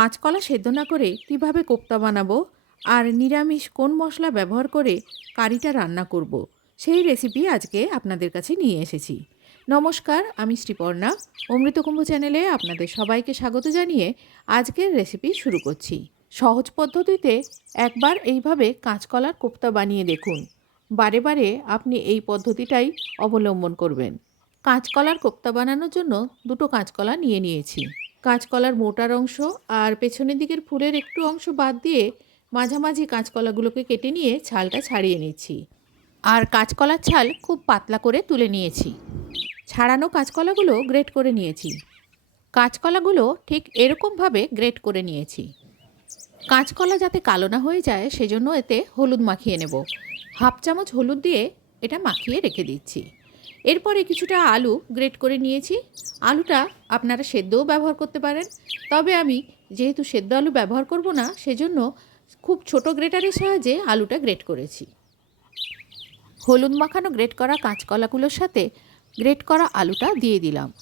কাঁচকলা সেদ্ধ না করে কীভাবে কোপ্তা বানাবো? আর নিরামিষ কোন মশলা ব্যবহার করে কারিটা রান্না করব। সেই রেসিপি আজকে আপনাদের কাছে নিয়ে এসেছি। নমস্কার, আমি শ্রীপর্ণা। অমৃতকুম্ভ চ্যানেলে আপনাদের সবাইকে স্বাগত জানিয়ে আজকের রেসিপি শুরু করছি। সহজ পদ্ধতিতে একবার এইভাবে কাঁচকলার কোপ্তা বানিয়ে দেখুন। বারে বারে আপনি এই পদ্ধতিটাই অবলম্বন করবেন। কাঁচকলার কোপ্তা বানানোর জন্য দুটো কাঁচকলা নিয়ে নিয়েছি। কাঁচকলার মোটার অংশ আর পেছনের দিকের ফুলের একটু অংশ বাদ দিয়ে মাঝামাঝি কাঁচকলাগুলোকে কেটে নিয়ে ছালটা ছাড়িয়ে নিচ্ছি। আর কাঁচকলার ছাল খুব পাতলা করে তুলে নিয়েছি। ছাড়ানো কাঁচকলাগুলো গ্রেট করে নিয়েছি। কাঁচকলাগুলো ঠিক এরকমভাবে গ্রেট করে নিয়েছি। কাঁচকলা যাতে কালো না হয়ে যায়, সেজন্য এতে হলুদ মাখিয়ে নেব। হাফ চামচ হলুদ দিয়ে এটা মাখিয়ে রেখে দিচ্ছি। এরপরে কিছুটা আলু গ্রেট করে নিয়েছি। আলুটা আপনারা সেদ্ধও ব্যবহার করতে পারেন। তবে আমি যেহেতু সেদ্ধ আলু ব্যবহার করব না, সেজন্য খুব ছোট গ্রেটারের সাহায্যে আলুটা গ্রেট করেছি। হলুদ মাখানো গ্রেট করা কাঁচকলাগুলোর সাথে গ্রেট করা আলুটা দিয়ে দিলাম।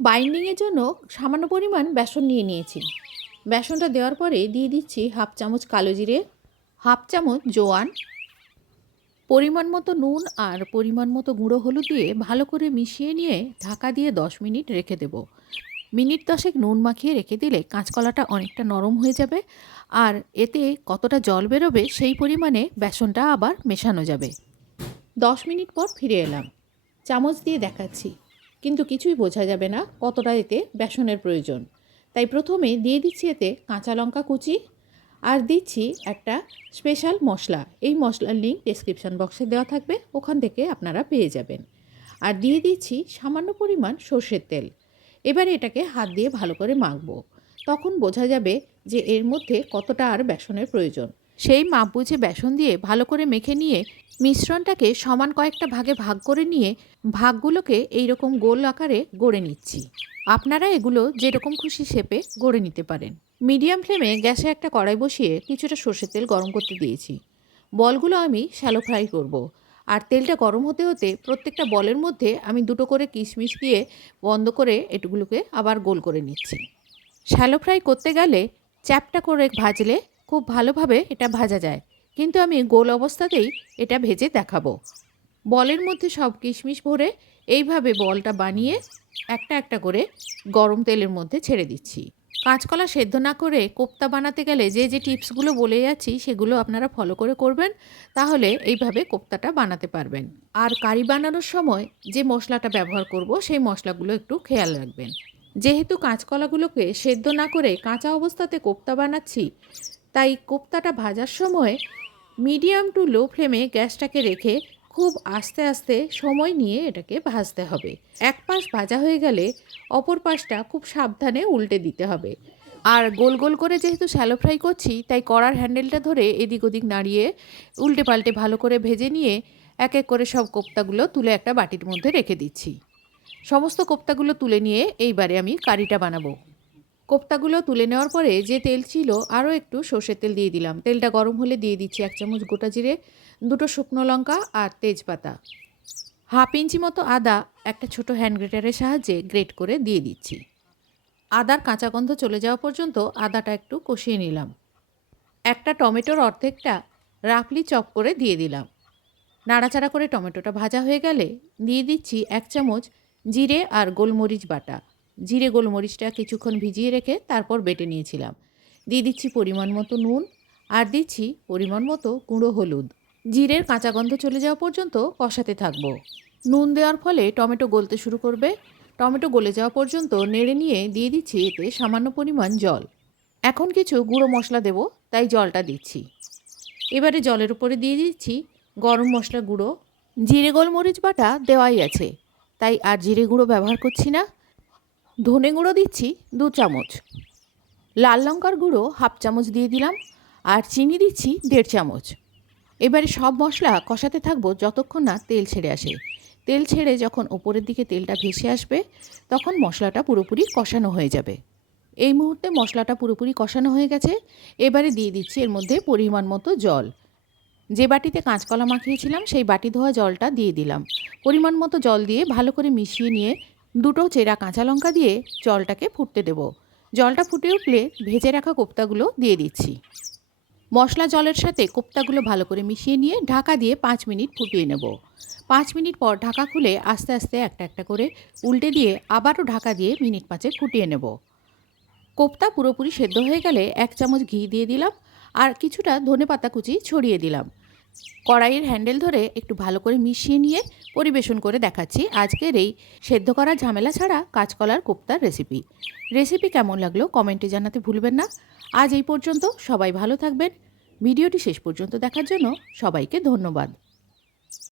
বাইন্ডিংয়ের জন্য সামান্য পরিমাণ বেসন নিয়ে নিয়েছি। বেসনটা দেওয়ার পরে দিয়ে দিচ্ছি হাফ চামচ কালো জিরে, হাফ চামচ জোয়ান পরিমাণ মতো নুন আর পরিমাণ মতো গুঁড়ো হলুদ দিয়ে ভালো করে মিশিয়ে নিয়ে ঢাকা দিয়ে দশ মিনিট রেখে দেব। মিনিট দশেক নুন মাখিয়ে রেখে দিলে কাঁচকলাটা অনেকটা নরম হয়ে যাবে আর এতে কতটা জল বেরোবে সেই পরিমাণে বেসনটা আবার মেশানো যাবে। দশ মিনিট পর ফিরে এলাম। চামচ দিয়ে দেখাচ্ছি, কিন্তু কিছুই বোঝা যাবে না কতটা এতে বেসনের প্রয়োজন। তাই প্রথমে দিয়ে দিচ্ছি এতে কাঁচা লঙ্কা কুচি আর দিচ্ছি একটা স্পেশাল মশলা। এই মশলার লিঙ্ক ডেসক্রিপশন বক্সে দেওয়া থাকবে, ওখান থেকে আপনারা পেয়ে যাবেন। আর দিয়ে দিচ্ছি সামান্য পরিমাণ সর্ষের তেল। এবারে এটাকে হাত দিয়ে ভালো করে মাখবো। তখন বোঝা যাবে যে এর মধ্যে কতটা আর বেসনের প্রয়োজন। সেই মাপ বুঝে বেসন দিয়ে ভালো করে মেখে নিয়ে মিশ্রণটাকে সমান কয়েকটা ভাগে ভাগ করে নিয়ে ভাগগুলোকে এইরকম গোল আকারে গড়ে নিচ্ছি। আপনারা এগুলো যেরকম খুশি শেপে গড়ে নিতে পারেন। মিডিয়াম ফ্লেমে গ্যাসে একটা কড়াই বসিয়ে কিছুটা সর্ষের তেল গরম করতে দিয়েছি। বলগুলো আমি শ্যালো ফ্রাই করব। আর তেলটা গরম হতে হতে প্রত্যেকটা বলের মধ্যে আমি দুটো করে কিশমিশ দিয়ে বন্ধ করে এটুগুলোকে আবার গোল করে নিচ্ছি। শ্যালো ফ্রাই করতে গেলে চ্যাপটা করে ভাজলে খুব ভালোভাবে এটা ভাজা যায়। কিন্তু আমি গোল অবস্থাতেই এটা ভেজে দেখাবো। বলের মধ্যে সব কিশমিশ ভরে এইভাবে বলটা বানিয়ে একটা একটা করে গরম তেলের মধ্যে ছেড়ে দিচ্ছি। কাঁচকলা সেদ্ধ না করে কোপ্তা বানাতে গেলে যে যে টিপসগুলো বলে যাচ্ছি, সেগুলো আপনারা ফলো করে করবেন। তাহলে এইভাবে কোপ্তাটা বানাতে পারবেন। আর কারি বানানোর সময় যে মশলাটা ব্যবহার করব, সেই মশলাগুলো একটু খেয়াল রাখবেন। যেহেতু কাঁচকলাগুলোকে সেদ্ধ না করে কাঁচা অবস্থাতে কোপ্তা বানাচ্ছি, তাই কোপ্তাটা ভাজার সময় মিডিয়াম টু লো ফ্লেমে গ্যাসটাকে রেখে খুব আস্তে আস্তে সময় নিয়ে এটাকে ভাজতে হবে। এক পাশ ভাজা হয়ে গেলে অপর পাশটা খুব সাবধানে উল্টে দিতে হবে। আর গোল গোল করে যেহেতু শ্যালো ফ্রাই করছি, তাই কড়ার হ্যান্ডেলটা ধরে এদিক ওদিক নাড়িয়ে উল্টে পাল্টে ভালো করে ভেজে নিয়ে এক এক করে সব কোপ্তাগুলো তুলে একটা বাটির মধ্যে রেখে দিচ্ছি। সমস্ত কোপ্তাগুলো তুলে নিয়ে এইবারে আমি কারিটা বানাবো। কোপ্তাগুলো তুলে নেওয়ার পরে যে তেল ছিল, আরও একটু সর্ষের তেল দিয়ে দিলাম। তেলটা গরম হলে দিয়ে দিচ্ছি এক চামচ গোটা জিরে, দুটো শুকনো লঙ্কা আর তেজপাতা। হাফ ইঞ্চি মতো আদা, একটা ছোট হ্যান্ড গ্রেটারের সাহায্যে গ্রেট করে দিয়ে দিচ্ছি। আদার কাঁচা গন্ধ চলে যাওয়া পর্যন্ত আদাটা একটু কষিয়ে নিলাম। একটা টমেটোর অর্ধেকটা রাফলি চপ করে দিয়ে দিলাম। নাড়াচাড়া করে টমেটোটা ভাজা হয়ে গেলে দিয়ে দিচ্ছি এক চামচ জিরে আর গোলমরিচ বাটা। জিরে গোলমরিচটা কিছুক্ষণ ভিজিয়ে রেখে তারপর বেটে নিয়েছিলাম। দিয়ে দিচ্ছি পরিমাণ মতো নুন আর দিচ্ছি পরিমাণ মতো গুঁড়ো হলুদ। জিরের কাঁচা গন্ধ চলে যাওয়া পর্যন্ত কষাতে থাকব। নুন দেওয়ার ফলে টমেটো গলতে শুরু করবে। টমেটো গলে যাওয়া পর্যন্ত নেড়ে নিয়ে দিয়ে দিচ্ছি এতে সামান্য পরিমাণ জল। এখন কিছু গুঁড়ো মশলা দেব, তাই জলটা দিচ্ছি। এবারে জলের উপরে দিয়ে দিচ্ছি গরম মশলা গুঁড়ো। জিরে গোলমরিচ বাটা দেওয়াই আছে, তাই আর জিরে গুঁড়ো ব্যবহার করছি না। ধনে গুঁড়ো দিচ্ছি দু চামচ। লাল লঙ্কার গুঁড়ো হাফ চামচ দিয়ে দিলাম আর চিনি দিচ্ছি দেড় চামচ। এবারে সব মশলা কষাতে থাকব যতক্ষণ না তেল ছেড়ে আসে। তেল ছেড়ে যখন ওপরের দিকে তেলটা ভেসে আসবে, তখন মশলাটা পুরোপুরি কষানো হয়ে যাবে। এই মুহূর্তে মশলাটা পুরোপুরি কষানো হয়ে গেছে। এবারে দিয়ে দিচ্ছি এর মধ্যে পরিমাণ মতো জল। যে বাটিতে কাঁচকলা মাখিয়েছিলাম, সেই বাটি ধোয়া জলটা দিয়ে দিলাম। পরিমাণ মতো জল দিয়ে ভালো করে মিশিয়ে নিয়ে দুটো চেরা কাঁচা লঙ্কা দিয়ে জলটাকে ফুটতে দেব। জলটা ফুটে উঠলে ভেজে রাখা কোপ্তাগুলো দিয়ে দিচ্ছি। মশলা জলের সাথে কোপ্তাগুলো ভালো করে মিশিয়ে নিয়ে ঢাকা দিয়ে পাঁচ মিনিট ফুটিয়ে নেব। পাঁচ মিনিট পর ঢাকা খুলে আস্তে আস্তে একটা একটা করে উল্টে দিয়ে আবারও ঢাকা দিয়ে মিনিট পাঁচেক ফুটিয়ে নেব। কোপ্তা পুরোপুরি সেদ্ধ হয়ে গেলে এক চামচ ঘি দিয়ে দিলাম আর কিছুটা ধনে পাতা কুচি ছড়িয়ে দিলাম। কড়াইয়ের হ্যান্ডেল ধরে একটু ভালো করে মিশিয়ে নিয়ে পরিবেশন করে দেখাচ্ছি আজকের এই সেদ্ধ করা ঝামেলা ছাড়া কাঁচকলার কোপ্তার রেসিপি রেসিপি কেমন লাগল কমেন্টে জানাতে ভুলবেন না। আজ এই পর্যন্ত সবাই ভালো থাকবেন। ভিডিওটি শেষ পর্যন্ত দেখার জন্য সবাইকে ধন্যবাদ।